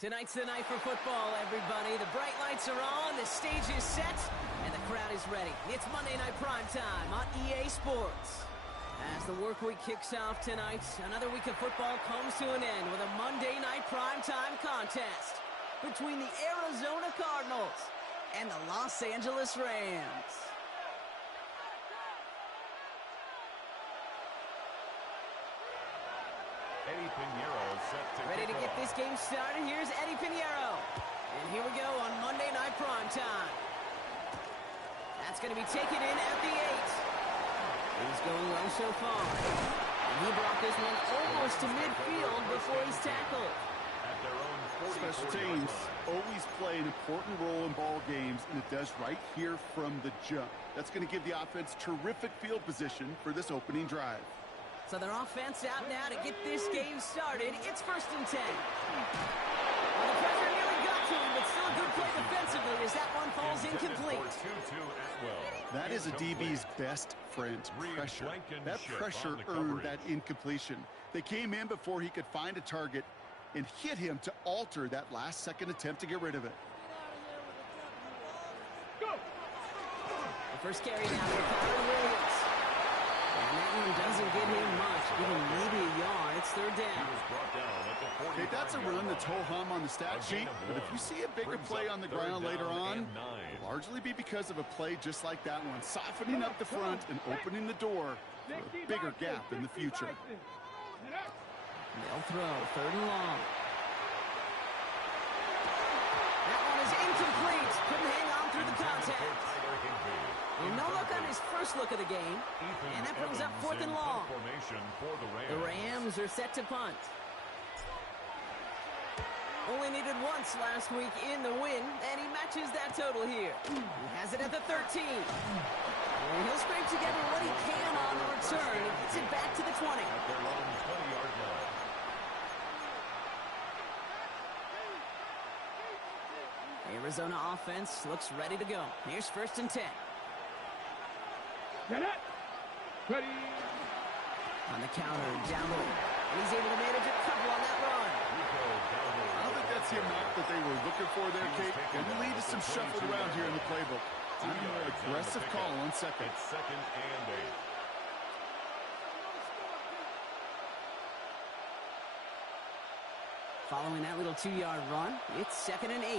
Tonight's the night for football, everybody. The bright lights are on, the stage is set, and the crowd is ready. It's Monday Night Primetime on EA Sports. As the work week kicks off tonight, another week of football comes to an end with a Monday Night Primetime contest between the Arizona Cardinals and the Los Angeles Rams. Eddie Pinheiro set to ready to get this game started. Here's Eddie Pinheiro. And here we go on Monday Night Primetime. That's going to be taken in at the 8. He's going well so far. And he brought this one almost to midfield before he's tackled. At their own 40, Special teams always play an important role in ball games, and it does right here from the jump. That's going to give the offense terrific field position for this opening drive. So their offense out now to get this game started. It's 1st and 10. Well, the pressure nearly got to him, but still a good play defensively as that one falls incomplete. That is a DB's best friend, pressure. That pressure earned that incompletion. They came in before he could find a target and hit him to alter that last-second attempt to get rid of it. The first carry down for Kyron Williams. And that one doesn't get him much, giving maybe a yard. It's 3rd down. Okay, that's a run that's ho-hum on the stat sheet, but if you see a bigger play on the ground later on, it'll largely be because of a play just like that one, softening up the front and opening the door for a bigger gap in the future. They'll throw, 3rd and long. That one is incomplete. Couldn't hang on through the contact. And no look on his first look of the game. And that brings up 4th and long. The Rams are set to punt. Only needed once last week in the win, and he matches that total here. He has it at the 13. And he'll scrape together what he can on the return and gets it back to the 20. At their own 20-yard line. Arizona offense looks ready to go. Here's 1st and 10. Ready. On the counter, down low. And he's able to manage a couple on that run. I don't think that's the amount that they were looking for there, Kate. And the lead is some shuffled around here in the playbook. It's a more aggressive call on second. It's 2nd and 8. Following that little 2-yard run, it's 2nd and 8.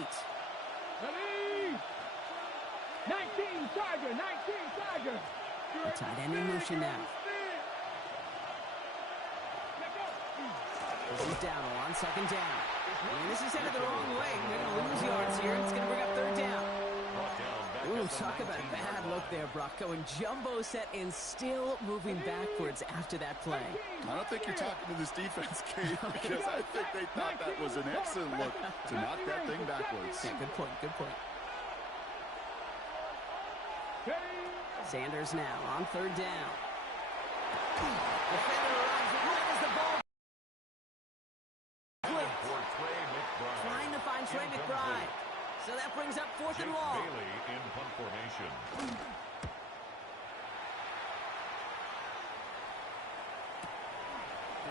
Ready. 19 Tiger, 19 Tiger. The tight end in motion now. He's down on 2nd down. And this is headed the wrong way. They're going to lose yards here. It's going to bring up 3rd down. Ooh, talk about a bad look there, Brock. Going jumbo set and still moving backwards after that play. I don't think you're talking to this defense, Kate, because I think they thought that was an excellent look to knock that thing backwards. Yeah, good point, good point. Sanders now on 3rd down. Defender arrives right as the ball. Trying to find Trey McBride. So that brings up 4th and long. Bailey in punt formation.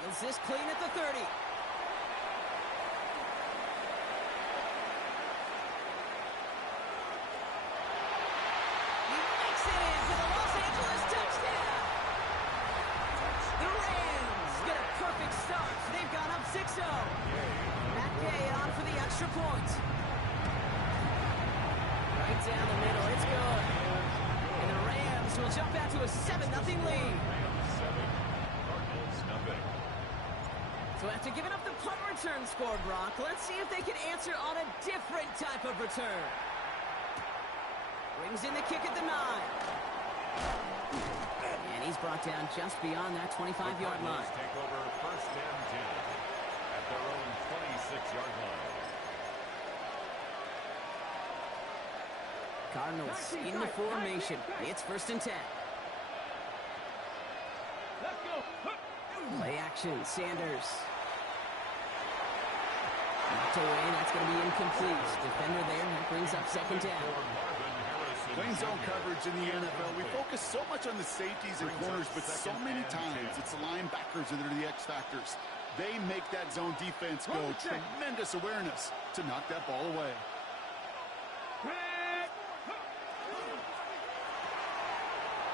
Is this clean at the 30? He makes it in for the Los Angeles touchdown. The Rams get a perfect start. They've gone up 6-0. Matt Gay on for the extra point. Right down the middle, it's good. And the Rams will jump out to a 7-0 lead. Cardinals nothing. So after giving up the punt return score, Brock, let's see if they can answer on a different type of return. Brings in the kick at the 9. And he's brought down just beyond that 25-yard line. Take over 1st and 10 at their own 26-yard line. Cardinals in the formation. It's 1st and 10. Let's go. Play action, Sanders. Knocked away, that's going to be incomplete. Defender there, that brings up 2nd down. Playing zone coverage in the NFL, we focus so much on the safeties and corners, but so many times it's the linebackers that are the X factors. They make that zone defense go. Tremendous awareness to knock that ball away.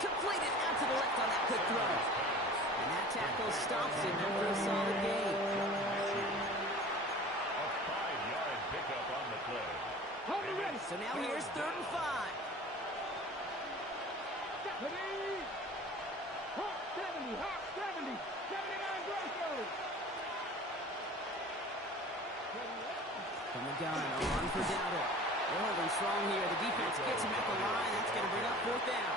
Completed out to the left on that quick throw. And that tackle stops him after a solid gain. A 5-yard pickup on the play. So now here's 3rd and 5. Hawk 70, Hawk 70, 79 Broncos. From the gun, a run for Dowdle. They're holding strong here. The defense gets him at the line. That's going to bring up 4th down.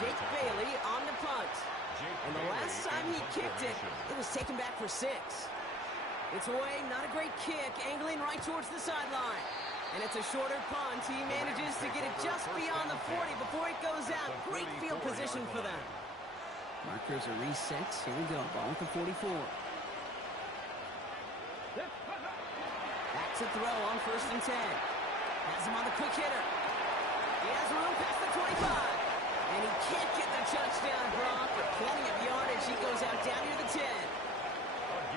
Jake Bailey on the punt. And the last time he kicked it, it was taken back for 6. It's away, not a great kick, angling right towards the sideline. And it's a shorter punt. He manages to get it just beyond the 40 before it goes out. Great field position for them. Markers are reset. Here we go. Ball at the 44. Back to throw on 1st and 10. Has him on the quick hitter. He has room past the 25. And he can't get the touchdown, Brock, but plenty of yardage. He goes out down near the 10.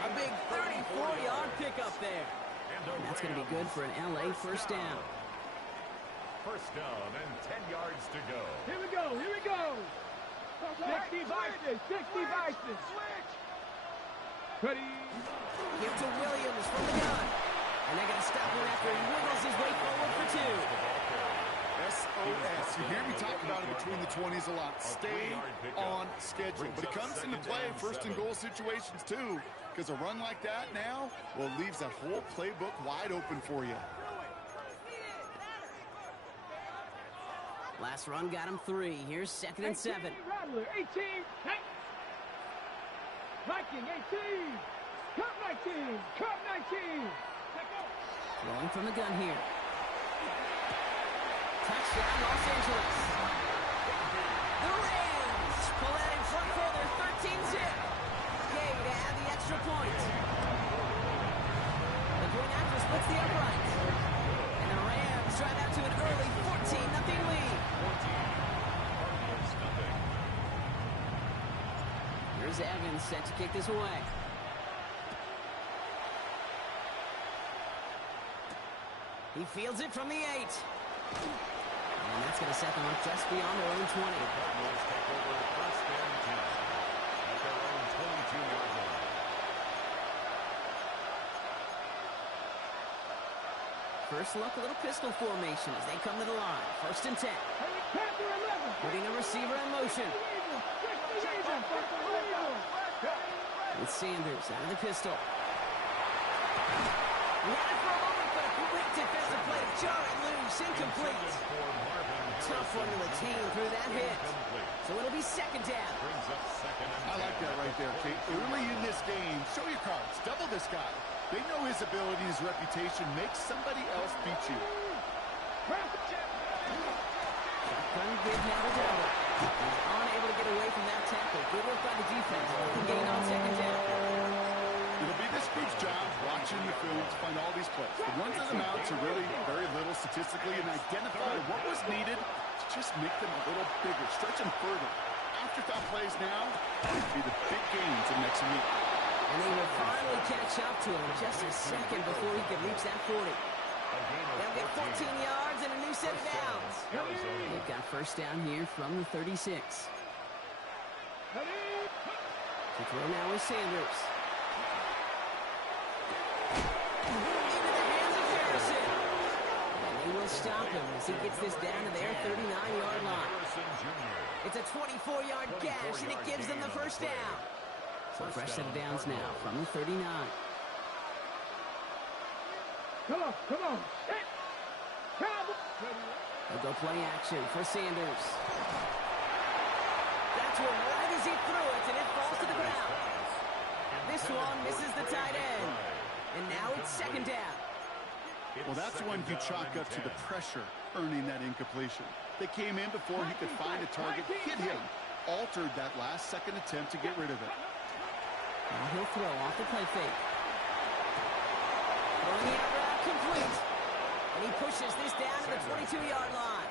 A big 34-yard pickup there. And that's going to be good for an LA 1st down. 1st down and 10 yards to go. Here we go, here we go. 60 Vices, 60 Vices. Ready. Give to Williams from the gun. And they're going to stop him after he wiggles his way forward for 2. SOS. You hear me talk about it between the 20s a lot. Stay on schedule. But it comes into play in 1st and goal situations too. Because a run like that now, well, leaves that whole playbook wide open for you. Last run got him 3. Here's 2nd and 7. Rattler, 18. Viking, 18. Cup 19. Cup 19. Throwing from the gun here. Touchdown, Los Angeles. The Rams pull out in front for their 13-zip. Gay to add the extra point. The point after splits the upright. And the Rams drive out to an early 14-0 lead. Here's Evans set to kick this away. He fields it from the 8. And that's going to set them up just beyond their own 20. The Cardinals take over 1st and 10 at their own 22-yard line. First look, a little pistol formation as they come to the line. 1st and 10. Putting a receiver in motion. With Sanders out of the pistol. Ran it for a moment, but a quick defensive play. Jarring loose, incomplete. Tough one to retain through that hit. So it'll be 2nd down. I like that right there, Kate. Early in this game, show your cards. Double this guy. They know his ability, his reputation makes somebody else beat you. Shotgun big now to double. He's unable to get away from that tackle. Good work by the defense. Nothing gained on 2nd down. It'll be this group's job watching the film to find all these plays. The ones that amount to really very little statistically and identify what was needed to just make them a little bigger, stretch them further. Afterthought plays now would be the big gains in next week. And they will finally catch up to him just a second before he can reach that 40. They'll get 14 yards and a new set of downs. They've got 1st down here from the 36. To throw now is Sanders. Into the hands of Harrison. And they will stop him as he gets this down to their 39-yard line. It's a 24-yard gash, and it gives them the 1st down. So fresh set of downs now from the 39. Come on, come on. They'll go play action for Sanders. That's one right as he threw it, and it falls to the ground. This one misses the tight end. And now it's 2nd down. Well, that's one you chalk up to the pressure earning that incompletion. They came in before he could find a target, hit him, altered that last-second attempt to get rid of it. Now he'll throw off the play fake. Throwing the out route complete. And he pushes pushes this down to the 22-yard line.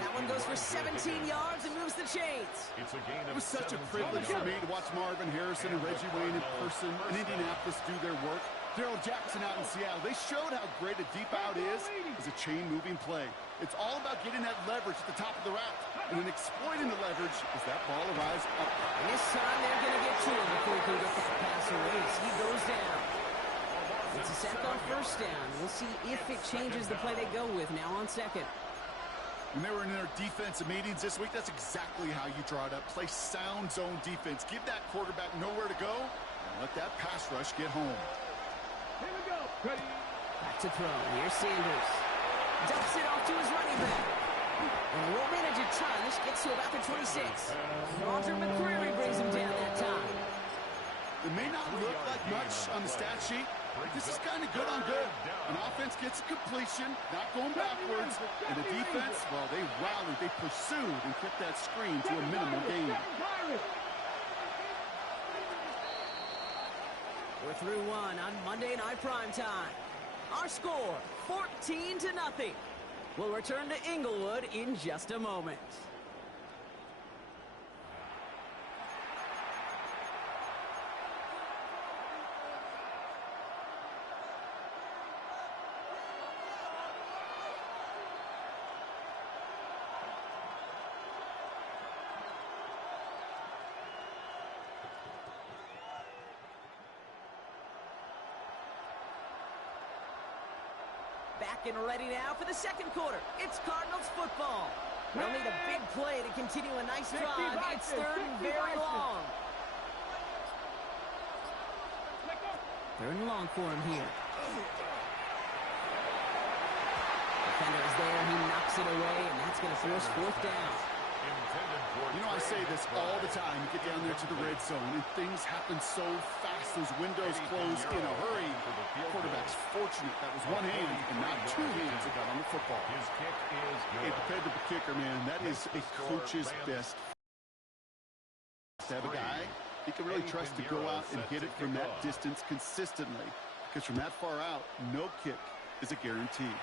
That one goes for 17 yards and moves the chains. It was such a privilege for me to watch Marvin Harrison and Reggie Wayne in person in Indianapolis do their work. Darrell Jackson out in Seattle, they showed how great a deep out is as a chain-moving play. It's all about getting that leverage at the top of the route, and then exploiting the leverage as that ball arrives up. And this time they're going to get to him before he can get that pass away. He goes down. It's a sack on first down. We'll see if it changes the play they go with now on second. When they were in their defensive meetings this week, that's exactly how you draw it up. Play sound zone defense. Give that quarterback nowhere to go, and let that pass rush get home. Here we go. Ready. Back to throw. Here's Sanders. Dumps it off to his running back. And won't manage a ton. This gets to about the 26. Roger McCreary brings him down that time. It may not look like much on the stat sheet, but this is kind of good on good. An offense gets a completion, not going backwards, and the defense, well, they rallied, they pursued, and kept that screen to a minimal gain. We're through one on Monday Night Primetime. Our score, 14-0. We'll return to Inglewood in just a moment. Back and ready now for the second quarter. It's Cardinals football. They'll need a big play to continue a nice drive. It's third and very long. Third and long for him here. Defender is there. He knocks it away, and that's going to force fourth down. You know, I say this all the time. You get down there to the red zone, and things happen so fast. Those windows close in a hurry. Quarterback's fortunate. That was one hand and not two hands that got on the football. His kick is good. Hey, dependable kicker, man. That is a coach's best. To have a guy he can really trust to go out and hit it from that distance consistently. Because from that far out, no kick is a guarantee.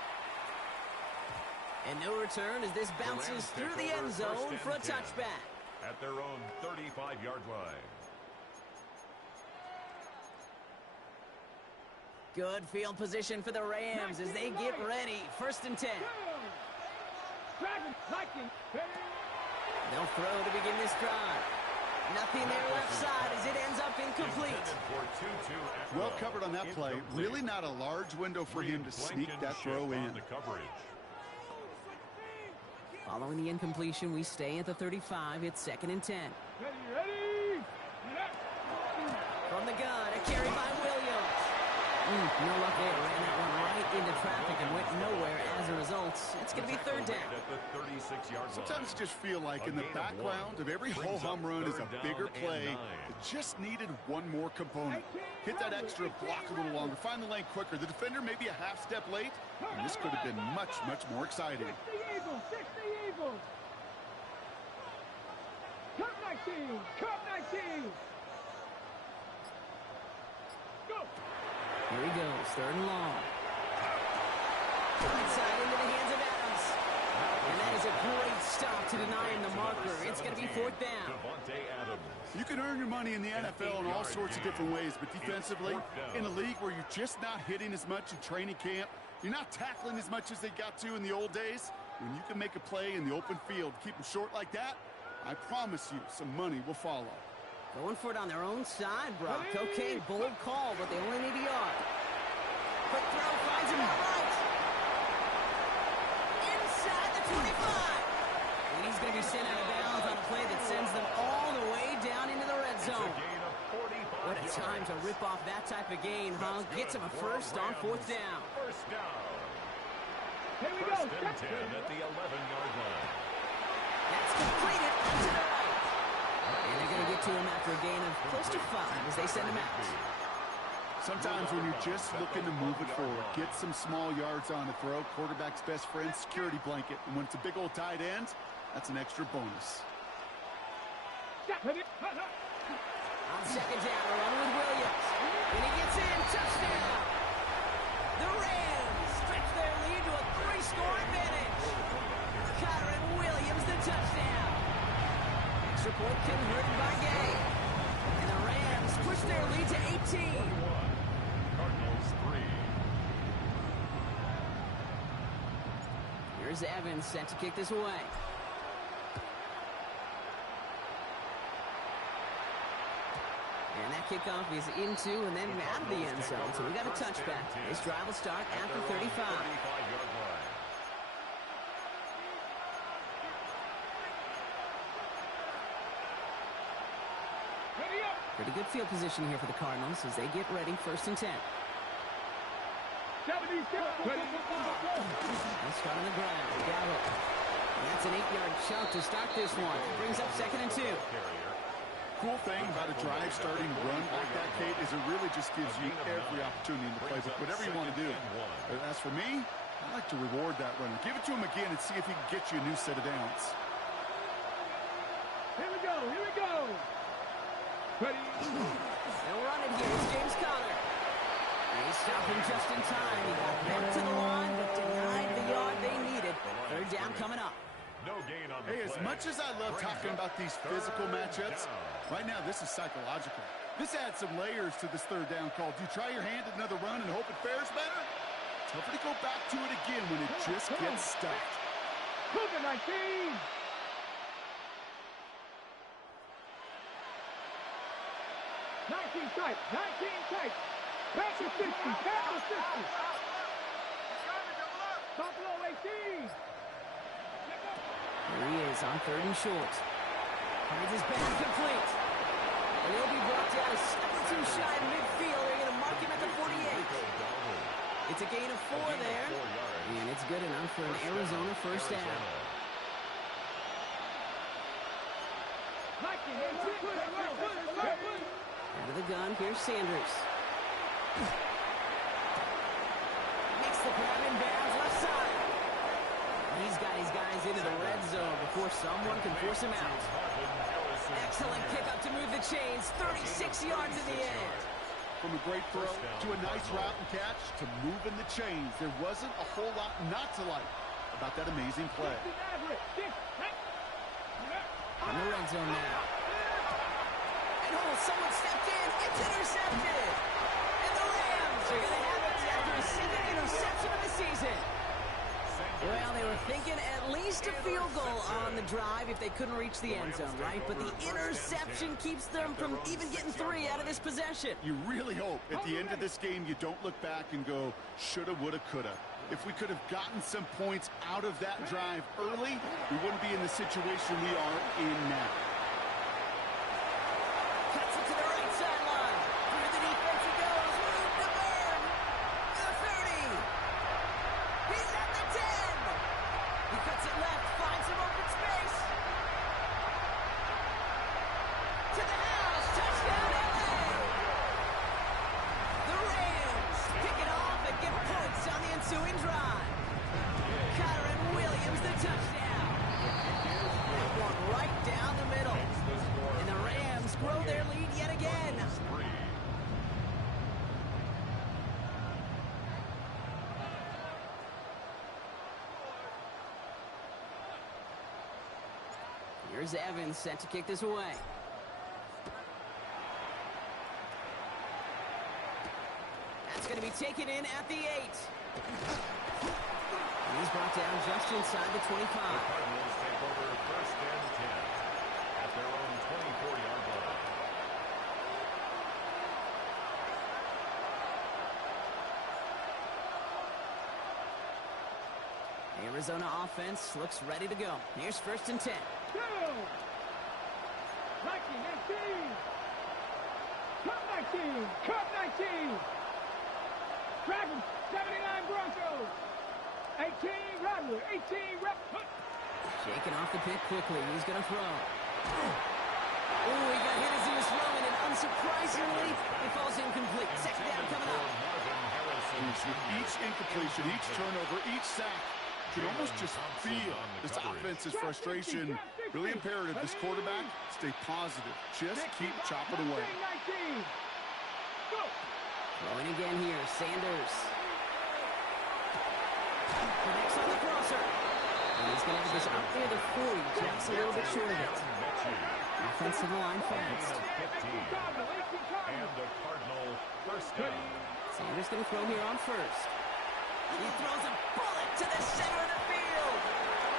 And no return as this bounces through the end zone for a touchback. At their own 35-yard line. Good field position for the Rams as they get ready. First and 10. They'll throw to begin this drive. Nothing there left side as it ends up incomplete. Well covered on that play. Really not a large window for him to sneak that throw in. Following the incompletion, we stay at the 35. It's second and 10. Ready. From the gun, a carry by Williams. No luck there. Ran that one right into traffic and went nowhere as a result. It's going to be third down. Sometimes you just feel like in the background of every ho-hum run is a bigger play that just needed one more component. Hit that extra block a little longer. Find the lane quicker. The defender may be a half step late, and this could have been much, much more exciting. 60 Eagles. Cup 19. Cup 19. Go. Here he goes, third and long. Inside into the hands of Adams. And that is a great stop to deny him the marker. It's going to be fourth down. You can earn your money in the NFL in all sorts of different ways, but defensively, in a league where you're just not hitting as much in training camp, you're not tackling as much as they got to in the old days, when you can make a play in the open field, keep them short like that, I promise you some money will follow. Going for it on their own side, Brock. Okay, bold call, but they only need a yard. Quick throw finds him outright. Inside the 25. And he's going to be sent out of bounds on a play that sends them all the way down into the red zone. What a time to rip off that type of gain, huh? Gets him a first on fourth down. First down. Here we go. First and 10 at the 11-yard line. That's completed to the right. And they're going to get to him after a gain of close to 5 as they send him out. Sometimes when you're just looking to move it forward, get some small yards on the throw, quarterback's best friend, security blanket. And when it's a big old tight end, that's an extra bonus. On second down, along with Williams. And he gets in, touchdown. The Rams stretch their lead to a Here's Evans set to kick this away. And that kickoff is into and then out of the end zone. So we got a touchback. This drive will start at the 35. Pretty good field position here for the Cardinals as they get ready, 1st and 10. They'll start on the ground. Gallup. And that's an 8-yard chunk to start this one. Brings up 2nd and 2. Cool thing about a drive starting run like that, Kate, is it really just gives you every opportunity in the playbook, whatever you want to do. As for me, I like to reward that runner. Give it to him again and see if he can get you a new set of downs. Here we go, here we go. Ready? They'll run it here. It's James Conner. They stop him just in time. He got back to the line, but denied the yard they needed. 3rd down coming up. No gain on the Hey, as much as I love talking about these physical matchups, right now this is psychological. This adds some layers to this 3rd down call. Do you try your hand at another run and hope it fares better? Tougher to go back to it again when it just gets stuck. Cougar 19. Tight, 19 tight. Pass to 60, pass to 60. Buffalo 18. Here he is on 3rd and short. Finds his back complete. And he'll be brought down a step or 2 shy of midfield. They're going to mark him at the 48. It's a gain of 4 there. And it's good enough for an Arizona 1st down. Into the gun, here's Sanders. Makes the grab in bounds, left side. He's got his guys into the red zone before someone can force him out. Excellent kick up to move the chains, 36 yards in the end. From a great throw to a nice route and catch to moving the chains, there wasn't a whole lot not to like about that amazing play. On the red zone now. Someone stepped in. It's intercepted. And the Rams are going to have it after a 2nd interception of the season. Well, they were thinking at least a field goal on the drive if they couldn't reach the end zone, right? But the interception keeps them from even getting 3 out of this possession. You really hope at the end of this game you don't look back and go, shoulda, woulda, coulda. If we could have gotten some points out of that drive early, we wouldn't be in the situation we are in now. Cuts it to the right sideline. Through the defense he goes. Room to burn. The 30. He's at the 10. He cuts it left. Finds some open space. To the house. Touchdown, LA. The Rams pick it off and get points on the ensuing drive. Cutter and Williams the touchdown. One right down the middle. And the Rams grow their lead yet again. Here's Evans set to kick this away. That's going to be taken in at the 8. And he's brought down just inside the 25. The Cardinals take over 1st and 10 at their own 24-yard line. Arizona offense looks ready to go. Here's 1st and 10. Go! 19, 18. Cup 19, Cup 19. Dragons, 79 Broncos. 18 Rattler, 18 Rep. Shaking off the pick quickly. He's going to throw. Oh, he got hit as he was throwing, and unsurprisingly, it falls incomplete. 2nd down coming up. Each incompletion, each turnover, each sack, you can almost just feel this offense's frustration. Really imperative, this quarterback, stay positive. Just keep chopping away. Throwing again here, Sanders. Connects on the crosser. And he's going to have this up near the 40, just a little bit short of it. Offensive line fast. And the Cardinal 1st down. Sanders going to throw here on 1st. He throws a bullet to the center of the field.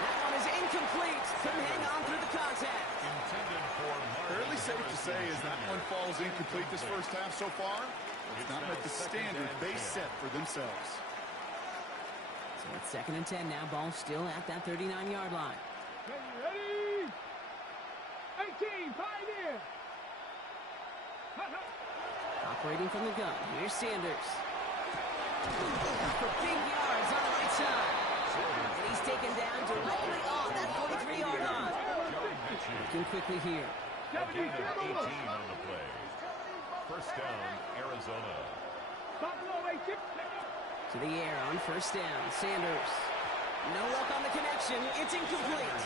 That one is incomplete. Couldn't hang on through the contact. Intended for Fairly safe to say as that one falls incomplete this first half so far. It's not met the standard they set for themselves. So it's 2nd and 10 now. Ball still at that 39-yard line. Ready? 18, pioneer. Operating from the gun. Here's Sanders. For big yards on the right side. And he's taken down directly on that 43-yard line. Looking quickly here. A gain of 18 on the play. First down, Arizona. To the air on first down. Sanders. No luck on the connection. It's incomplete.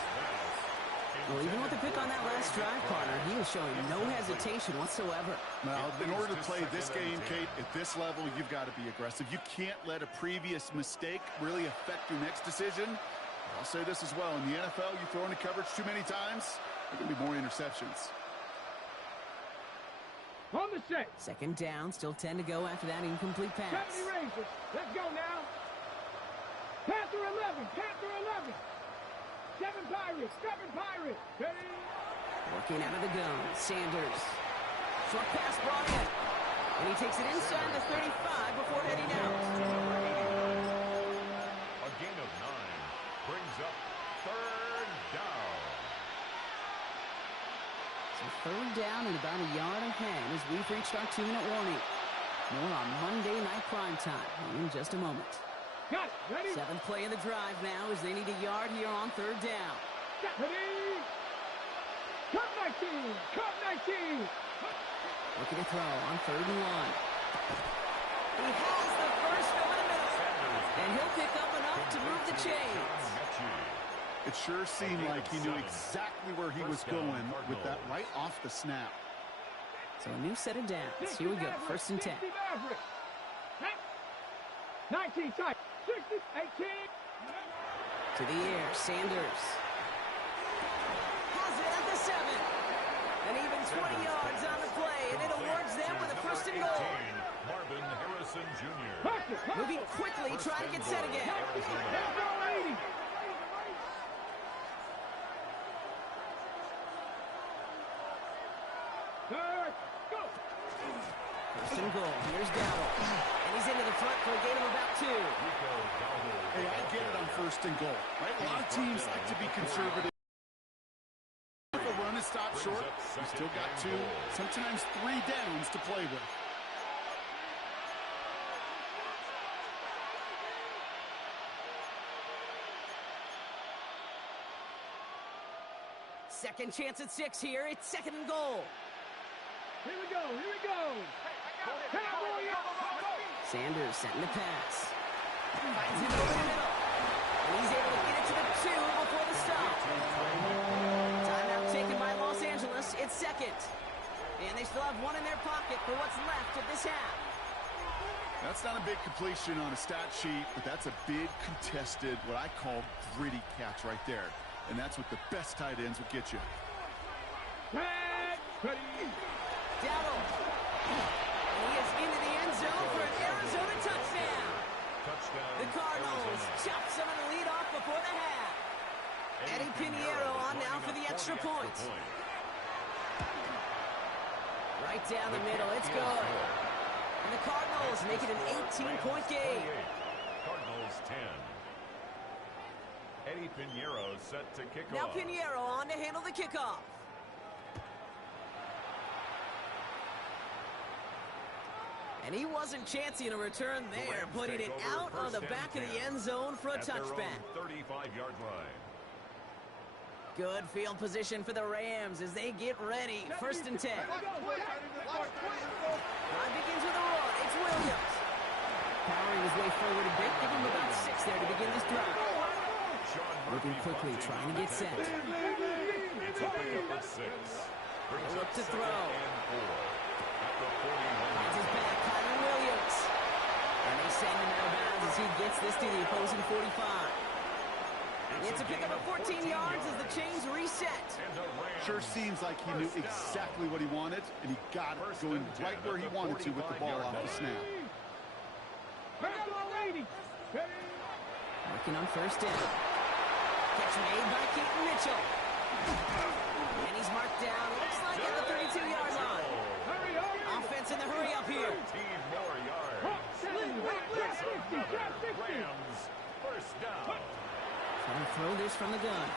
Well, even with the pick on that last drive, partner, he was showing no hesitation whatsoever. Well, in order to play this game, Kate, at this level, you've got to be aggressive. You can't let a previous mistake really affect your next decision. I'll say this as well. In the NFL, you throw into coverage too many times, there can be more interceptions. On the set. 2nd down, still 10 to go after that incomplete pass. 70 Rangers. Let's go now. Panther 11. Panther 11. 7 Pirates. 7 Pirates. Ready? Working out of the gun. Sanders. Short pass brought in. And he takes it inside the 35 before heading out. A gain of 9 brings up 3rd down. So 3rd down and about a yard ahead as we've reached our 2-minute warning. More on Monday Night Primetime in just a moment. Got it. Ready? 7th play of the drive now as they need a yard here on 3rd down. Ready? Cut 19. Cut 19. Looking to throw on 3rd and 1. He has the first over the middle. And he'll pick up enough to move the chains. It sure seemed like he knew exactly where he was going with that right off the snap. So a new set of downs. Here we go. 1st and 10. 19 tight. 60, 18. To the air. Sanders. Has it at the 7. And even 20 yards on the play. And it awards them with a 1st and goal. Marvin Harrison Jr. Moving quickly, trying to get set again. First and goal. Here's Dowdle. And he's into the front for a gain of about 2. Hey, I get it on 1st and goal, right? A lot of teams like to be conservative. If a run is stopped short, you still got 2, sometimes 3 downs to play with. Second chance at 6 here. It's 2nd and goal. Here we go. Here we go. Sanders setting the pass. Finds him over the middle. And he's able to get it to the 2 before the stop. Timeout taken by Los Angeles. It's 2nd. And they still have 1 in their pocket for what's left of this half. That's not a big completion on a stat sheet, but that's a big contested, what I call gritty catch right there. And that's what the best tight ends will get you. Dowdle. And he is into the end zone for an Arizona touchdown. The Cardinals chop some of the lead off before the half. Eddie Pinheiro on now for the extra point. Right down the middle. It's good. And the Cardinals make it an 18-point game. Cardinals 10. Eddie Pinheiro set to kick off. Now Pinheiro on to handle the kickoff. And he wasn't chancing a return there, putting it out on the back of the end zone for a touchback. 35-yard line. Good field position for the Rams as they get ready. 1st and 10. Drive begins with a run. It's Williams. Powering his way forward a bit. Give him about 6 there to begin this drive. Moving quickly, trying to get set. It's a pickup of 6. They look to throw. Finds his back, Kyron Williams. And they send him out of bounds as he gets this to the opposing 45. It's a pickup of 14 yards as the chains reset. Sure seems like he knew exactly what he wanted, and he got it going right where he wanted to with the ball off the snap. working on first down. Catch made by Keaton Mitchell. And he's marked down, looks like at the 32-yard line. Offense in the hurry up here. 13 more yards. Rams first down. Trying to throw this from the gun.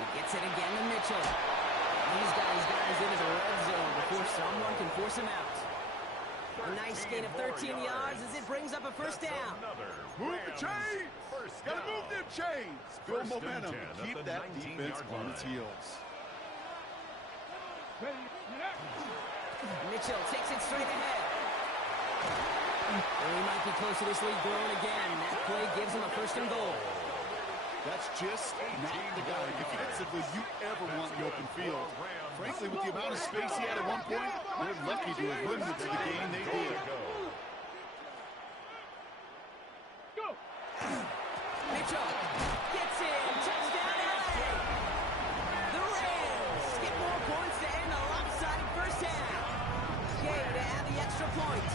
He gets it again to Mitchell. He's got his guys into the red zone before someone can force him out. A nice gain of 13 yards as it brings up a first down. Move the chains! Gotta move them chains! Build momentum and keep that defense on its heels. Mitchell takes it straight ahead. Well, he might be close to this lead growing again. That play gives him a first and goal. That's just not the guy defensively you ever want in the open field. Frankly, with the amount of space he had at one point, they're lucky to have limited to the game they did. Go! Mitchell gets in. Touchdown, LA! The Rams get more points to end a lopsided first half. Gay to add the extra point.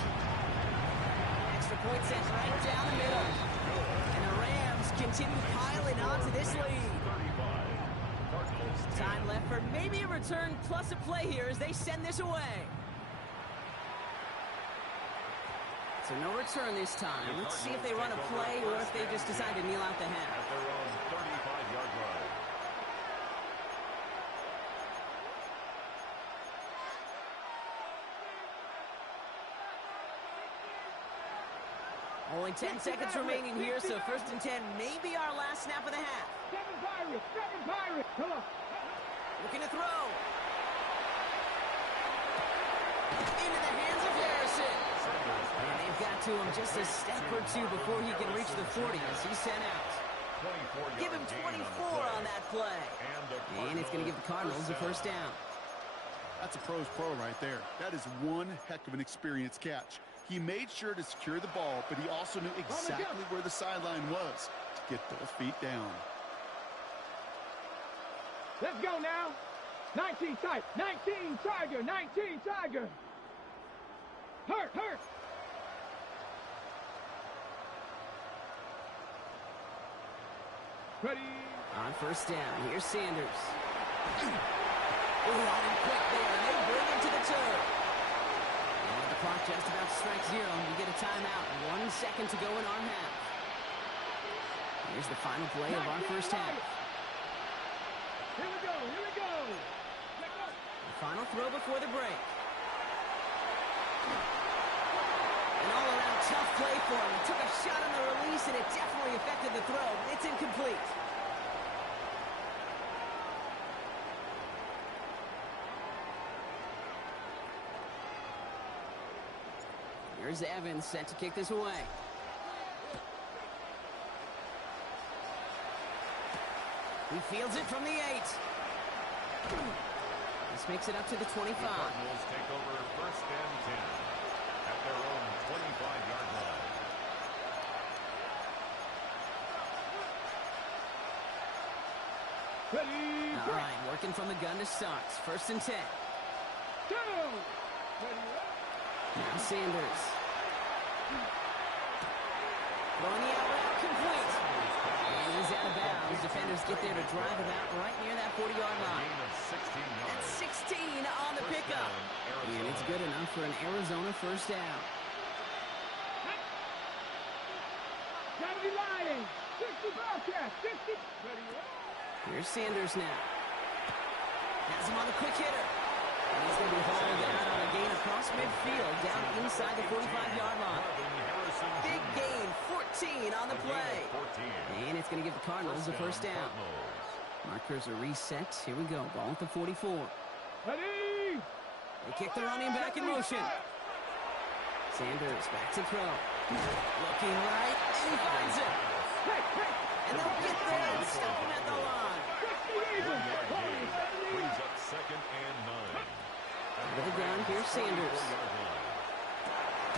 Extra point sent right down the middle. And the Rams continue piling on to this lead. Time left for maybe a return plus a play here as they send this away. So no return this time. Let's see if they run a play or if they just decide to kneel out the half. At their own 35-yard line. Only 10 seconds remaining here, so first and 10 may be our last snap of the half. Seven Pirates! Come on! Looking to throw. Into the hands of Harrison. And they've got to him just a step or two before he can reach the 40 as he's sent out. Give him 24 on that play. And it's going to give the Cardinals a first down. That's a pro's pro right there. That is one heck of an experienced catch. He made sure to secure the ball, but he also knew exactly where the sideline was to get both feet down. Let's go now! 19 tight! 19 Tiger! 19 Tiger! Hurt! Ready? On first down, here's Sanders. Ooh, on him quick there, and they bring him to the turf. And with the clock just about to strike zero, we get a timeout. 1 second to go in our half. Here's the final play of our first half. Here we go! The final throw before the break. An all-around tough play for him. He took a shot on the release, and it definitely affected the throw. It's incomplete. Here's Evans set to kick this away. He fields it from the 8. This makes it up to the 25. The Cardinals take over first and 10 at their own 25-yard line. Ready? All right, working from the gun to start. First and 10. Down! Now Sanders. Throwing the out route complete. And he's out of bounds. Defenders get there to drive him out right near that 40-yard line. Gain of 16 yards. That's 16 on the pickup. And it's good enough for an Arizona first down. Gotta be lying! 60 Bobcats! 60! Ready? Here's Sanders now. Has him on the quick hitter. And he's going to be hauled out on a gain across midfield down inside the 45-yard line. Big gain, 14 on the play. And it's going to give the Cardinals a first down. Markers are reset. Here we go. Ball at the 44. Ready? They kick the running back in motion. Sanders back to throw. Looking right, and he finds it. And they'll get there and stop him at the line. Brings up second and 9. Over the gun, here's Sanders.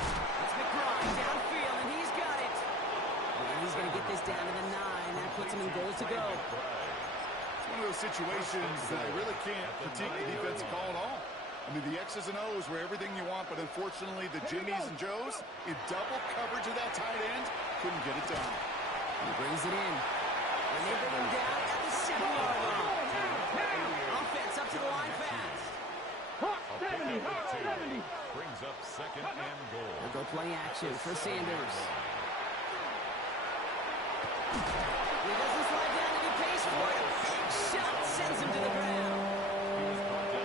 It's McBride downfield, and he's got it. And he's going to get this down to the 9. That puts him in goal to go. It's one of those situations that I really can't critique the defensive call at all. I mean, the X's and O's were everything you want, but unfortunately, the Jimmies and Joes, in double coverage of that tight end, couldn't get it done. He brings it in. And they bring him down at the 7-yard line. Offense up to the line fast. 70, 70. Brings up second and goal. They'll go play action for Sanders. He doesn't slide down and he pays for it. A big shot sends him to the ground.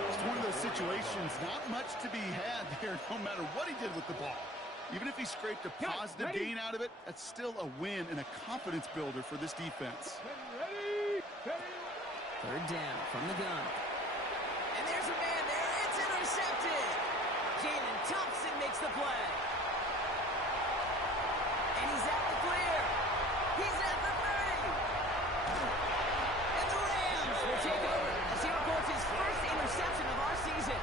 It's one of those situations, not much to be had there no matter what he did with the ball. Even if he scraped a positive gain out of it, that's still a win and a confidence builder for this defense. Ready. Third down from the gun. And there's a man there. It's intercepted. Jalen Thompson makes the play. And he's at the clear. He's at the 30. And the Rams will take over as he records his first interception of our season.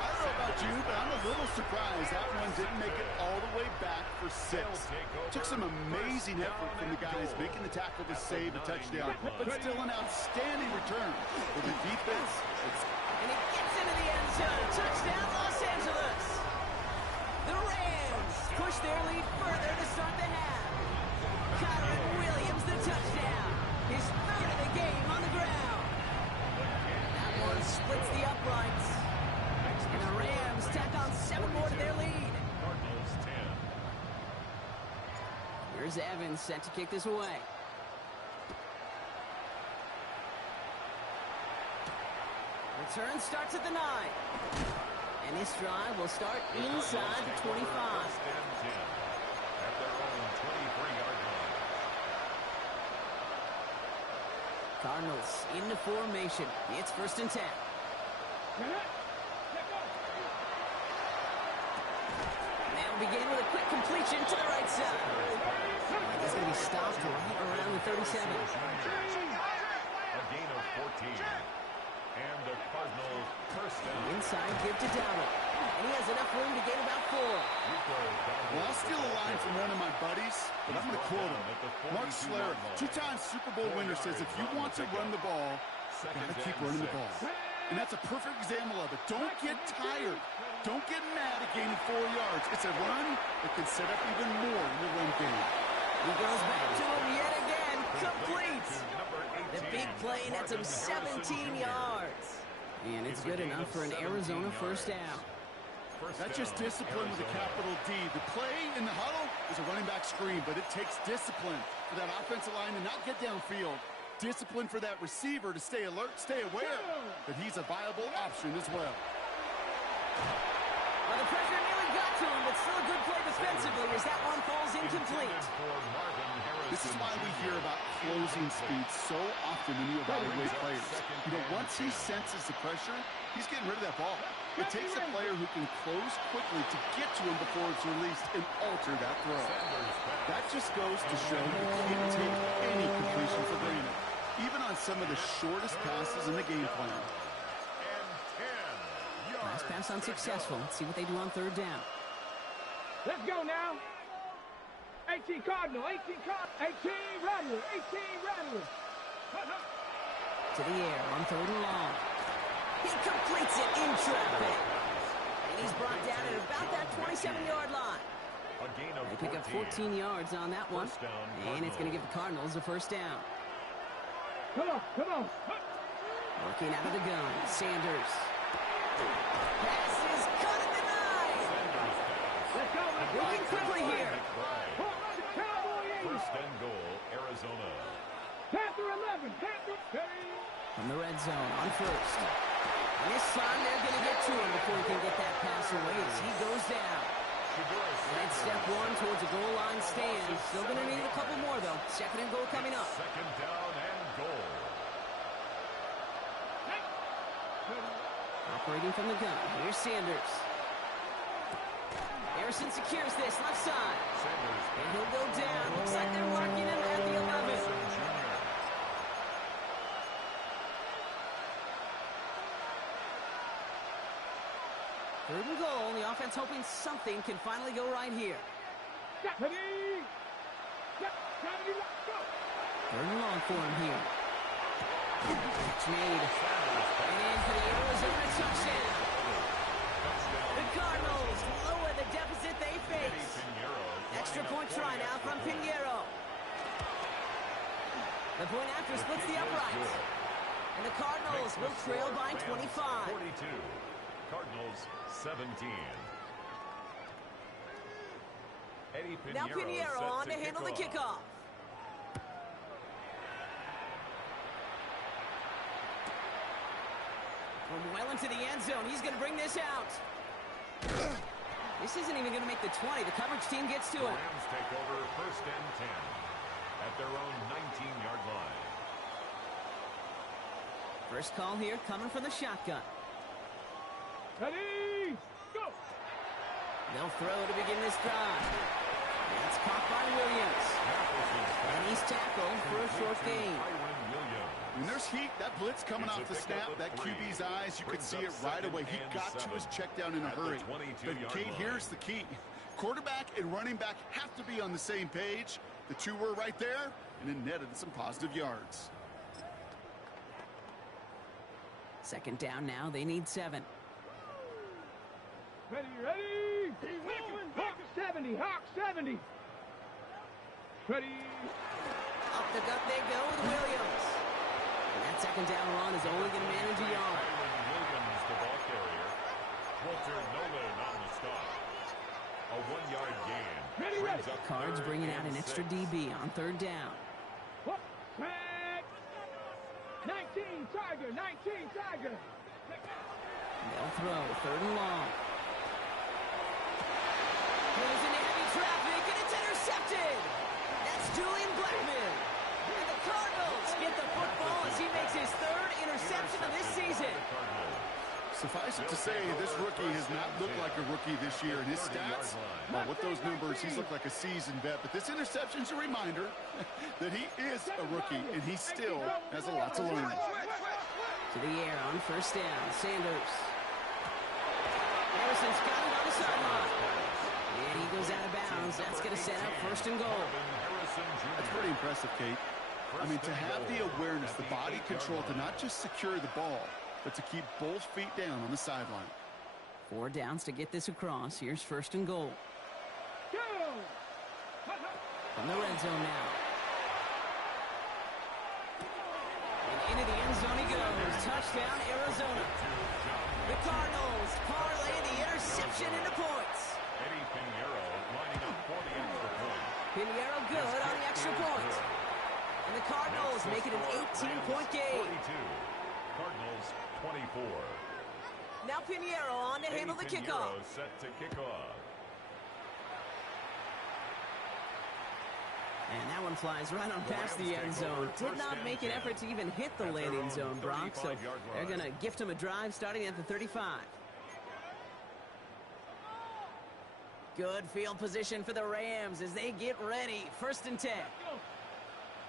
I don't know about you, but I'm a little surprised that one didn't make it all the way back for 6. Took some amazing effort from the guys making the tackle to save a touchdown, but still an outstanding return for the defense. And it gets into the end zone. Touchdown, Los Angeles. The Rams push their lead further to start the half. Kyron Williams, the touchdown. His third of the game on the ground. That one splits the uprights. And the Rams tack on 7 more to their lead. Cardinals 10. Here's Evans set to kick this away. Return starts at the 9. And this drive will start inside the 25. First and 10 at their own 23-yard line. Cardinals into formation. It's first and 10. They'll begin with a quick completion to the right side. He's going to be stopped right around the 37. A gain of 14. And the Cardinals first down. Inside give to Dowell. And he has enough room to gain about 4. Well, I'll steal a line from one of my buddies, but I'm going to quote him. Mark Schlereth, 2-time Super Bowl winner, says if you want to run the ball, you got to keep running the ball. And that's a perfect example of it. Don't get tired. Don't get mad at gaining 4 yards. It's a run that can set up even more in the run game. He goes back to him yet again. Complete. The big play nets him 17 yards. And it's good enough for an Arizona first down. That's just discipline with a capital D. The play in the huddle is a running back screen, but it takes discipline for that offensive line to not get downfield. Discipline for that receiver to stay alert, stay aware that he's a viable option as well. Well, the pressure nearly got to him, but still a good play defensively as that one falls incomplete. This is why we hear about closing speed so often when you evaluate players. You know, once he senses the pressure, he's getting rid of that ball. It takes a player who can close quickly to get to him before it's released and alter that throw. That just goes to show you can't take any completion for granted, even on some of the shortest passes in the game plan. Last pass unsuccessful. Let's see what they do on third down. Let's go now. 18 Cardinal, 18 Rattler, 18 Rattler. To the air on third and long. He completes it in traffic. And he's brought down at about that 27-yard line. They pick up 14 yards on that one. And it's going to give the Cardinals a first down. Come on. Working out of the gun, Sanders. Pass is cut at the 9. Let's go. Moving quickly here. First and goal, Arizona. Panther 11. From the red zone on first. And this time they're going to get to him before he can get that pass away as he goes down. And it's step 1 towards a goal line stand. Still going to need a couple more, though. Second and goal coming up. Second down and goal. Operating from the gun. Here's Sanders. Harrison secures this left side. And he'll go down. Looks like they're marking him at the 11. Third and goal. The offense hoping something can finally go right here. Third and long for him here. Catch made. And in for the Arizona touchdown. The Cardinals lower the deficit they face. Extra point try now from Pinheiro. The point after splits the uprights. And the Cardinals will trail by 25. 42. Cardinals 17. Now Pinheiro on to handle the kickoff. From well into the end zone, he's going to bring this out. This isn't even going to make the 20. The coverage team gets to it. Rams take over first and 10 at their own 19-yard line. First call here coming from the shotgun. Ready, go! They'll throw to begin this drive. That's caught by Williams. And he's tackled for a short gain. When there's heat, that blitz coming off the snap, that QB's eyes, you could see it right away. He got to his check down in a hurry. But Kate, here's the key. Quarterback and running back have to be on the same page. The two were right there, and it netted some positive yards. Second down now. They need 7. Ready, ready! Hawk 70, Hawk 70! Ready! Up the gut they go with Williams. And that second down run is only going to manage a yard. Williams, the ball carrier. Walter Nolan on the stop. A 1-yard gain. Ready. Cards bringing out an extra DB on third down. Back. 19, Tiger, 19, Tiger. They'll throw third and long. Goes into heavy traffic, and it's intercepted. That's Julian Blackman. And the Cardinals get the football as he makes his 3rd interception of this season. Suffice it to say, this rookie has not looked like a rookie this year. And his stats, well, with those numbers, he's looked like a seasoned vet. But this interception's a reminder that he is a rookie, and he still has a lot to learn. To the air on first down, Sanders. Harrison's got it on the sideline. And he goes out of bounds. That's going to set up first and goal. That's pretty impressive, Kate. I mean, to have the awareness, the body control to not just secure the ball, but to keep both feet down on the sideline. 4 downs to get this across. Here's first and goal. From the red zone now. And into the end zone he goes. Touchdown, Arizona. The Cardinals parlay the interception into points. Eddie Pinheiro lining up for the extra point. Pinheiro good on the extra point. And the Cardinals make it an 18-point game. 42. Cardinals 24. Now Pinheiro on to handle the kickoff. Set to kick off. And that one flies right on past the end zone. Did not make an effort to even hit the landing zone, Brock. So they're going to gift him a drive starting at the 35. Good field position for the Rams as they get ready. First and 10.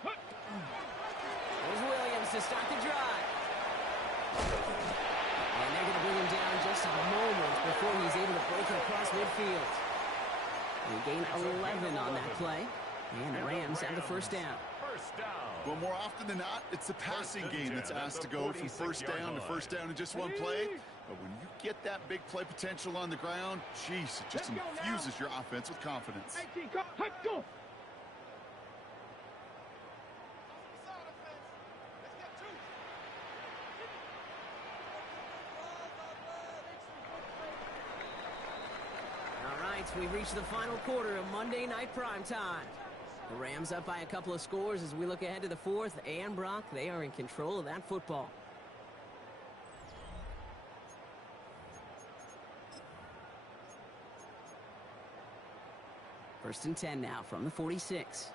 There's Williams to start the drive. And they're going to bring him down just a moment before he's able to break it across midfield. They gain 11 on that play. And the Rams have the first down. Well, more often than not, it's the passing game that's asked to go from first down to first down in just one play. But when you get that big play potential on the ground, jeez, it just infuses your offense with confidence. Go! All right, we've reached the final quarter of Monday Night Primetime. The Rams up by a couple of scores as we look ahead to the 4th. And Brock, they are in control of that football. First and 10 now from the 46.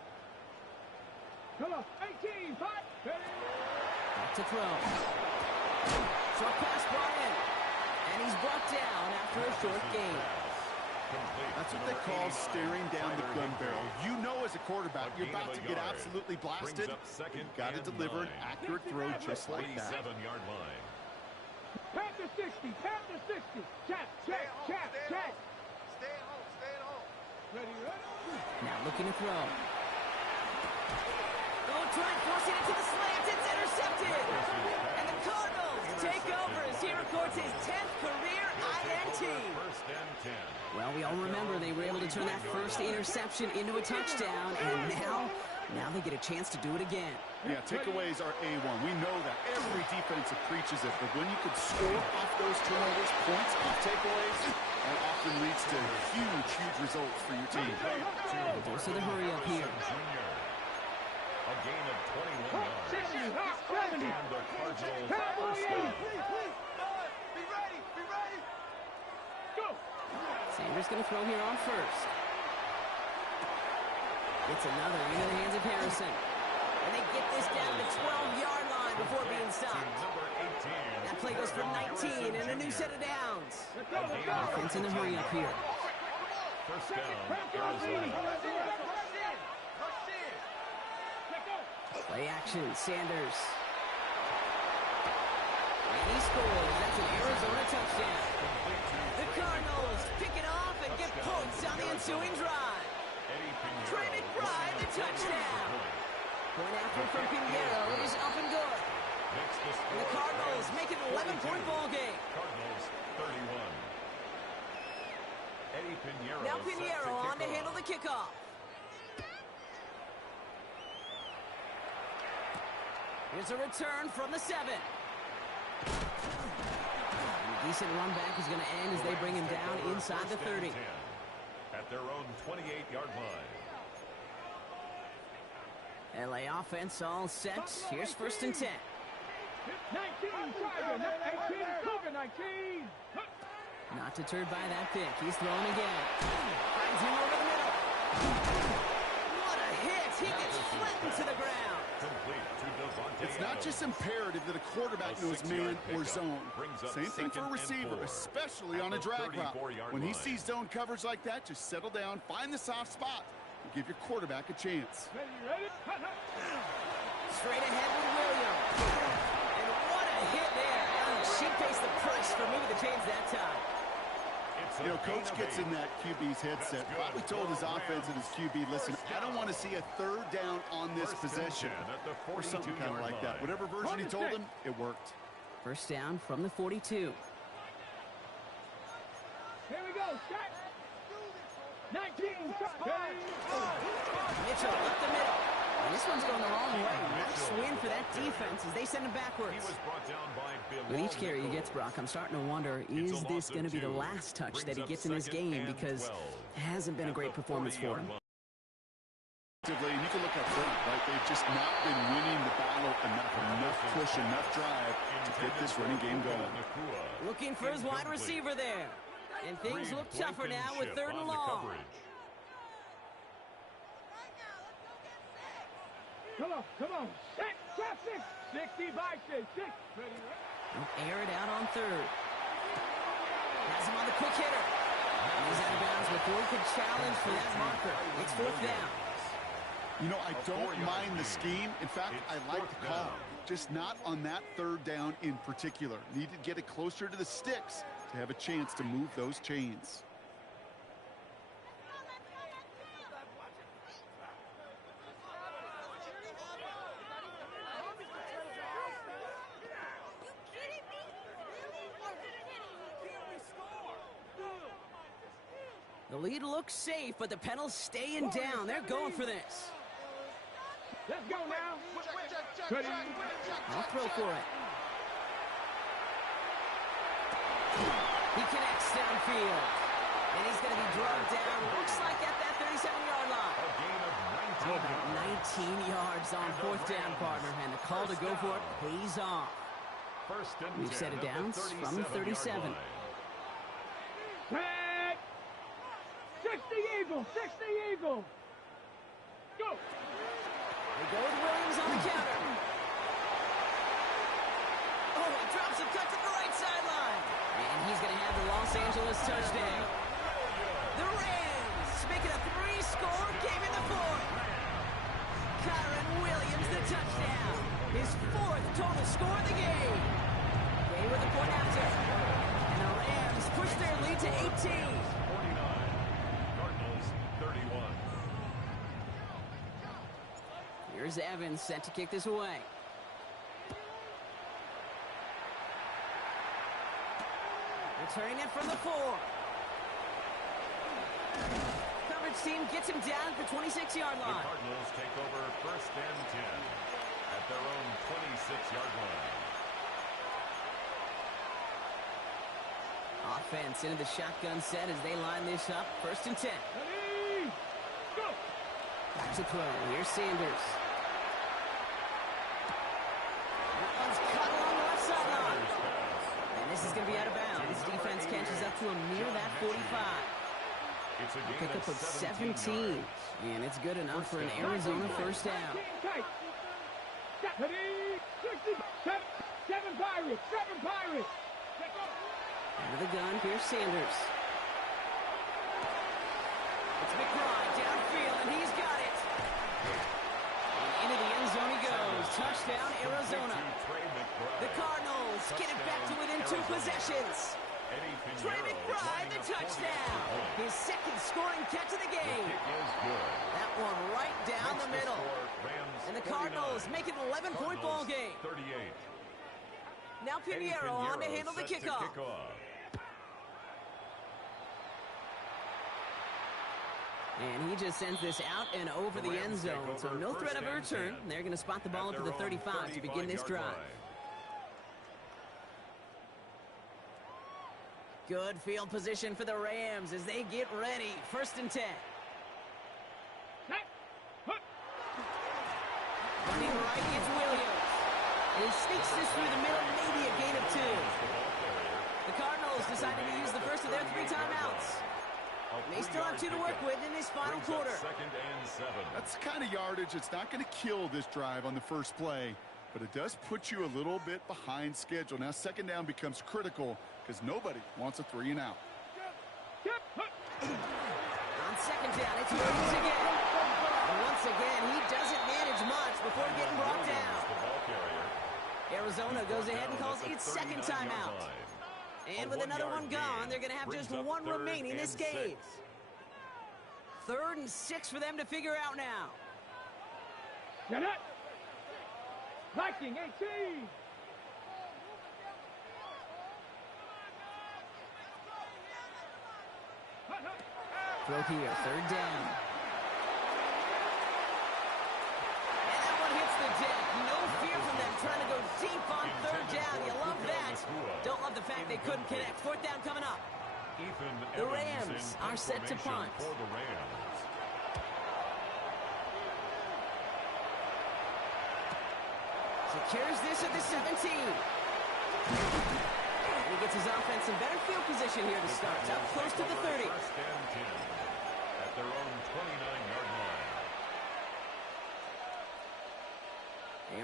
Come on, 18, 5, Back to throw. Short pass brought in. And he's brought down after a short gain. That's what they call staring down the gun barrel. You know as a quarterback, you're about to get absolutely blasted. You've got to deliver an accurate throw just like that. 47-yard line. Panther 60, Panther 60. Check. Stay at home. Ready. Now looking to throw. Oh, trying forcing it to the slant. It's intercepted. And the Cardinals take over as he records his 10th career INT. First and 10. Well, we all remember they were able to turn that first interception into a touchdown, and now they get a chance to do it again. Yeah, takeaways are A1. We know that. Every defense preaches it, but when you could score off those turnovers, points off takeaways, that often leads to huge results for your team. Dose of the hurry up here. Junior. A gain of 21 yards. 60, hot 70. And the Cardinals Cowboy first 80. down. Be ready, be ready. Go. Sanders going to throw here on first. It's another into the hands of Harrison. And they get this down to the 12-yard line before being stopped. Number 18. That play goes for 19 and a new set of downs. Let's go, let's go. Offense in the hurry up here. First down, Crack off, Arizona. Rush in. Let's go. Play action, Sanders. And he scores. That's an Arizona touchdown. The Cardinals pick it off and get points on the ensuing drive. Trey McBride, the touchdown. Point after from Pinheiro is up and good. And the Cardinals make it an 11-point ball game. Cardinals 31. Eddie Pinheiro. Now set Pinheiro kick on to off. handle the kickoff. Here's a return from the 7. And a decent run back is going to end as they bring him down inside the 30. At their own 28-yard line. LA offense all set. Here's first and 10. 19, Tiger. 18, Cougar. 19. Not deterred by that pick. He's thrown again. Finds him over the middle. What a hit. He gets flattened to the ground. Complete to Devontae It's not Adams. just imperative that a quarterback knows man or zone. Same thing for a receiver, especially on a drag route. When he sees zone coverage like that, just settle down, find the soft spot, and give your quarterback a chance. Ready? Straight ahead with Williams. And what a hit there. Oh, she pays the price for moving the chains that time. It's a You know, gain Coach of gets 8. in that QB's headset, probably told his offense and his QB, listen, I don't want to see a third down on this First and possession. 10 at the Or something kind of 42-yard like that. line. Whatever version he told him, it worked. First down from the 42. Here we go. Shot. 19, Mitchell up the middle. And this one's going the wrong way. Nice win for that defense as they send him He backwards. was brought down by Bill. With each carry he gets, Brock, I'm starting to wonder, is this going to be the last touch that he gets in this game? Because it hasn't been a great performance for him. And you can look up front, right? They've just not been winning the battle enough push, enough drive to get this running game going. Looking for his wide receiver there. And things look tougher now with 3rd and long. Come on. Set. Trap 6. 60 by 6. 6. Ready? They'll air it out on 3rd. Has him on the quick hitter. And he's out of bounds before he could challenge for that marker. It's 4th down. You know, I don't mind the scheme. In fact, I like the call. Just not on that 3rd down in particular. Need to get it closer to the sticks to have a chance to move those chains. The lead looks safe, but the Penals staying down. They're going for this. Let's go now. Ready? I'll throw for it. He connects downfield. And he's going to be drugged down. Looks like at that 37-yard line. A gain of 19. Oh, about 19 yards on 4th down, partner. And the call to go for it pays off. First and We've 10 set it at down the from the 37. 37-yard line. Set. 60 Eagle. 60 Eagle. Go. They go with Williams on the counter. Oh, he drops a cut to the right sideline. And he's going to have the Los Angeles touchdown. The Rams make it a 3-score game in the 4th. Kyron Williams the touchdown. His 4th total score of the game. They with the point after. And the Rams push their lead to 18. 49. Cardinals 31. Here's Evans set to kick this away. Returning it from the 4. Coverage team gets him down at the 26-yard line. The Cardinals take over 1st and 10 at their own 26-yard line. Offense into the shotgun set as they line this up. 1st and 10. Ready, go! Back to throw. Here's Sanders. That one's cut along the left sideline. And this is going to be out of bounds. Defense catches up to him near that 45. It's a Pickup of 17. And it's good enough for an Arizona first down. Ready, 67, 7 Pirates, 7 Pirates. Out of the gun, here's Sanders. It's McBride downfield, and he's got it. And into the end zone he goes. Touchdown, Arizona. The Cardinals get it back to within 2 possessions. Trey McBride, the touchdown. His 2nd scoring catch of the game. That one right down the middle. And the Cardinals make it an 11-point ball game. 38. Now Pinheiro on to handle the kickoff. And he just sends this out and over the end zone. So no threat of a return. They're going to spot the ball up to the 35 to begin this drive. Good field position for the Rams as they get ready. 1st and 10. Running right, it's Williams. And he sneaks this through the middle, maybe a gain of 2. The Cardinals decided to use the first of their 3 timeouts. They still have 2 to work with in this final quarter. 2nd and 7. That's the kind of yardage it's not going to kill this drive on the first play, but it does put you a little bit behind schedule. Now 2nd down becomes critical because nobody wants a 3 and out. On 2nd down, it's Williams again. And once again, he doesn't manage much before getting brought down. Arizona goes ahead and calls its 2nd timeout. And with another one gone, they're going to have just 1 remaining this game. 3rd and 6 for them to figure out now. Get it! Viking 18! Throw here, 3rd down. And that one hits the deck. No fear from them trying to go deep on 3rd down. You love that. Don't love the fact they couldn't connect. 4th down coming up. The Rams are set to punt. Secures this at the 17. And he gets his offense in better field position here to start. Up close to the 30. 1st and 10 at their own 29-yard line.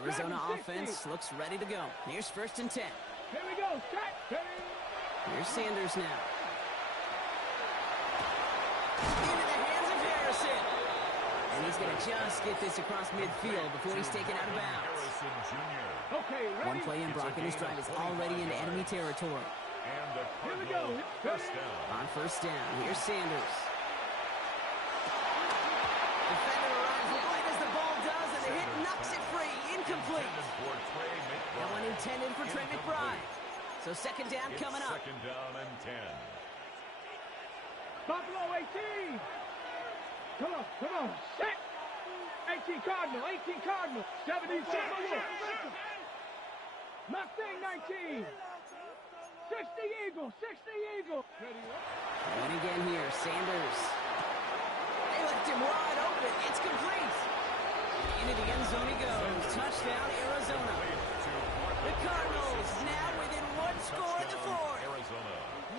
Arizona offense looks ready to go. Here's 1st and 10. Here we go, set, Here's Sanders now. Into the hands of Harrison. And he's going to just get this across midfield before he's taken out of bounds. Okay, ready? 1 play in, Brock, and his drive is already into enemy territory. And the Here we go. first down. On 1st down, here's Sanders. Defender arrives right as the ball does, and the hit knocks it free. Incomplete. That one intended for Trey McBride. So 2nd down coming up. 2nd down and 10. Buffalo 18! Come on, set! 18 Cardinal, 77 Mustang 19! 60 Eagle! And again here, Sanders. They left him wide open. It's complete. Into the end zone he goes. Touchdown, Arizona. The Cardinals now within 1 score in the 4th.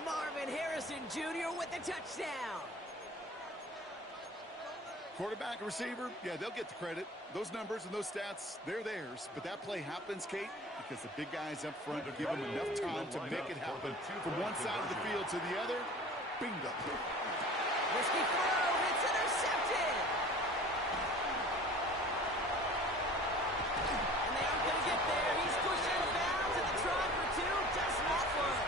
Marvin Harrison Jr. with the touchdown. Quarterback and receiver, yeah, they'll get the credit. Those numbers and those stats, they're theirs. But that play happens, Kate, because the big guys up front give them enough time to make it happen. From one side of the field to the other, bingo. Risky throw, it's intercepted. And they aren't going to get there. He's pushed out of bounds, and the try for 2 does not work.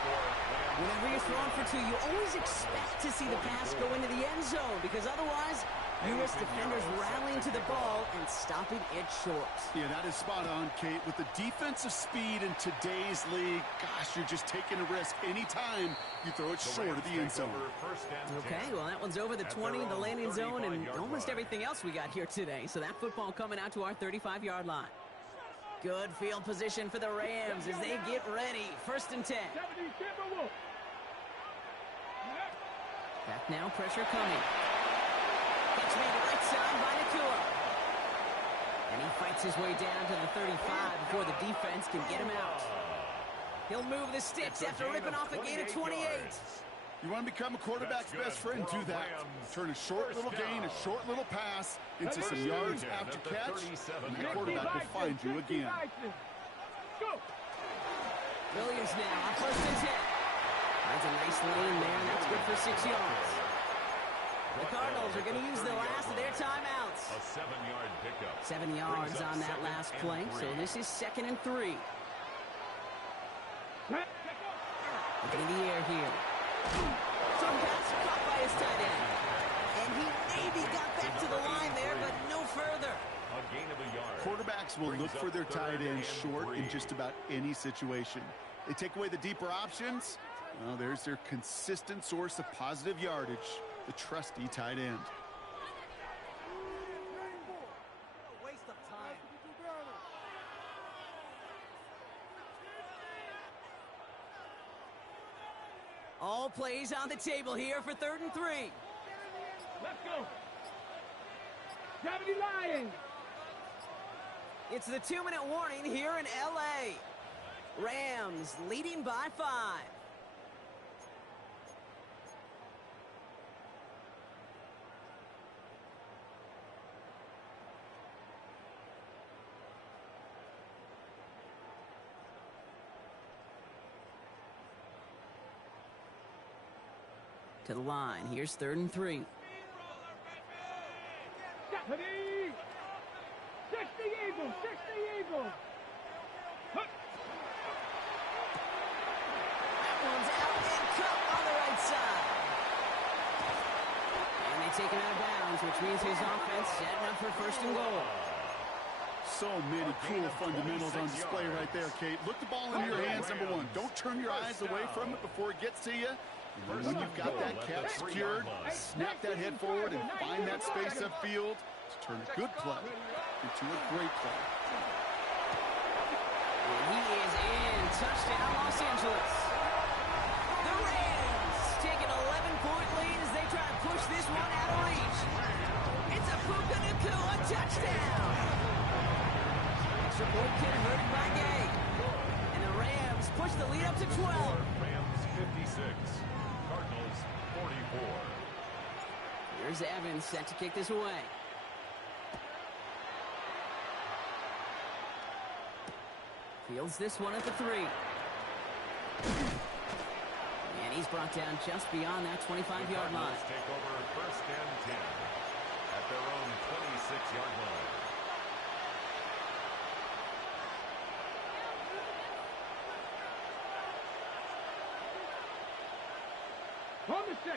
Whenever you're throwing for 2, you always expect to see the pass go into the end zone, because otherwise, U.S. defenders rallying to the ball and stopping it short. Yeah, that is spot on, Kate. With the defensive speed in today's league, gosh, you're just taking a risk anytime you throw it short of the end zone. Okay, well, that one's over the 20, the landing zone, and almost everything else we got here today. So that football coming out to our 35-yard line. Good field position for the Rams as they get ready. 1st and 10. Back now, pressure coming. Gets made right side by Nakua. And he fights his way down to the 35 before the defense can get him out. He'll move the sticks after ripping off a gain of 28. You want to become a quarterback's best friend, do that. Turn a short little gain, a short little pass into some yards after catch, and the quarterback will find you again. Williams now on 1st and 10. That's a nice lane there, and that's good for 6 yards. The Cardinals are going to use the last of their timeouts. A 7-yard pickup. 7 yards on that last play, so this is 2nd and 3. Looking in the air here. Some pass caught by his tight end. And he maybe got back to the line there, but no further. A gain of a yard. Quarterbacks will look for their tight end short in just about any situation. They take away the deeper options. Well, there's their consistent source of positive yardage, the trusty tight end. Waste of time. All plays on the table here for 3rd and 3. Let's go. Gravity Lions. It's the 2-minute warning here in L.A. Rams leading by 5. To the line. Here's 3rd and 3. 60 Eagles, 60 Eagles. That one's out and cut on the right side. And they take him out of bounds, which means his offense setting up for 1st and goal. So many cool fundamentals on display right there, Kate. Look the ball in your hands, number one. Don't turn your eyes away from it before it gets to you. And when you've got that catch secured, snap that head forward and find that space upfield to turn a good play into a great play. And he is in. Touchdown, Los Angeles. The Rams take an 11-point lead as they try to push this one out of reach. It's a Puka Nakua touchdown. Extra point converted by Gay. And the Rams push the lead up to 12. Rams 56. Cardinals 44. Here's Evans set to kick this away. Fields this one at the 3. And he's brought down just beyond that 25-yard line. Take over 1st and 10 at their own 26-yard line.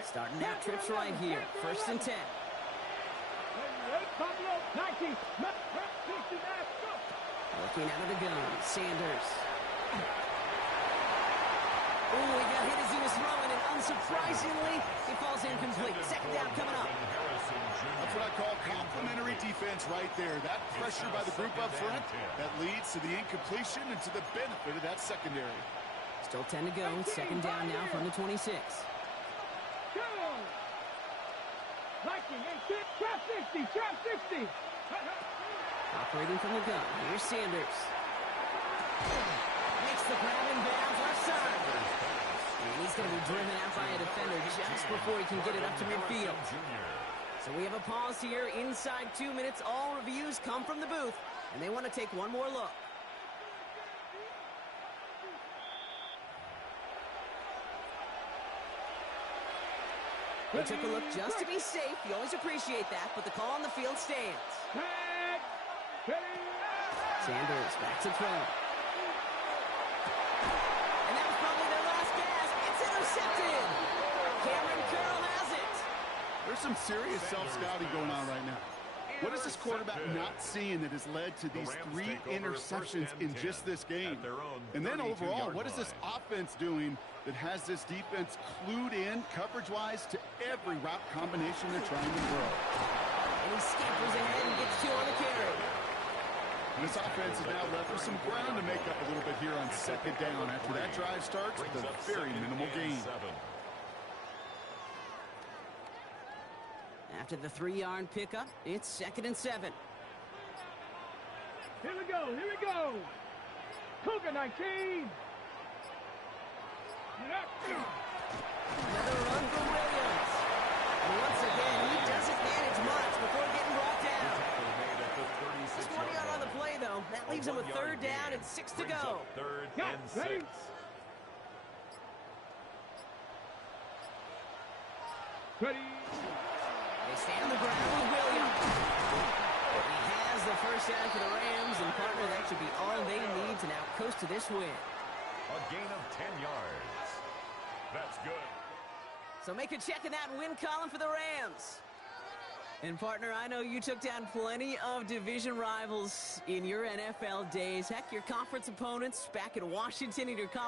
Starting out trips right here. 1st and 10. Looking out of the gun. Sanders. Oh, he got hit as he was throwing, and unsurprisingly, he falls incomplete. 2nd down coming up. That's what I call complimentary defense right there. That pressure by the group up front, that leads to the incompletion and to the benefit of that secondary. Still 10 to go. 2nd down now from the 26. Trap 60, trap 60. Operating from the gun. Here's Sanders. Makes the grab and bounds left side. And he's going to be driven out by a defender just before he can get it up to midfield. So we have a pause here inside 2 minutes. All reviews come from the booth, and they want to take one more look. They took a look just to be safe. You always appreciate that, but the call on the field stands. Sanders back to throw. And that was probably their last gasp. It's intercepted. Cameron Curl has it. There's some serious self-scouting going on right now. What is this quarterback not seeing that has led to these 3 interceptions in just this game? And then overall, what is this offense doing that has this defense clued in coverage-wise to every route combination they're trying to throw? And he scampers ahead and gets 2 on the carry. And this offense is now left with some ground to make up a little bit here on second down after that drive starts with a very minimal gain. After the 3-yard pickup, it's 2nd and 7. Here we go, here we go. Cougar 19. Another run for Williams. And once again, he doesn't manage much before getting brought down. Just 1 yard on the play, though. That leaves him with 3rd down and 6 to go. 3rd and 6. Ready. They stay on the ground with Williams. He has the first down for the Rams, and partner, that should be all they need to now coast to this win. A gain of 10 yards. That's good. So make a check in that win column for the Rams. And partner, I know you took down plenty of division rivals in your NFL days. Heck, your conference opponents back in Washington in your conference.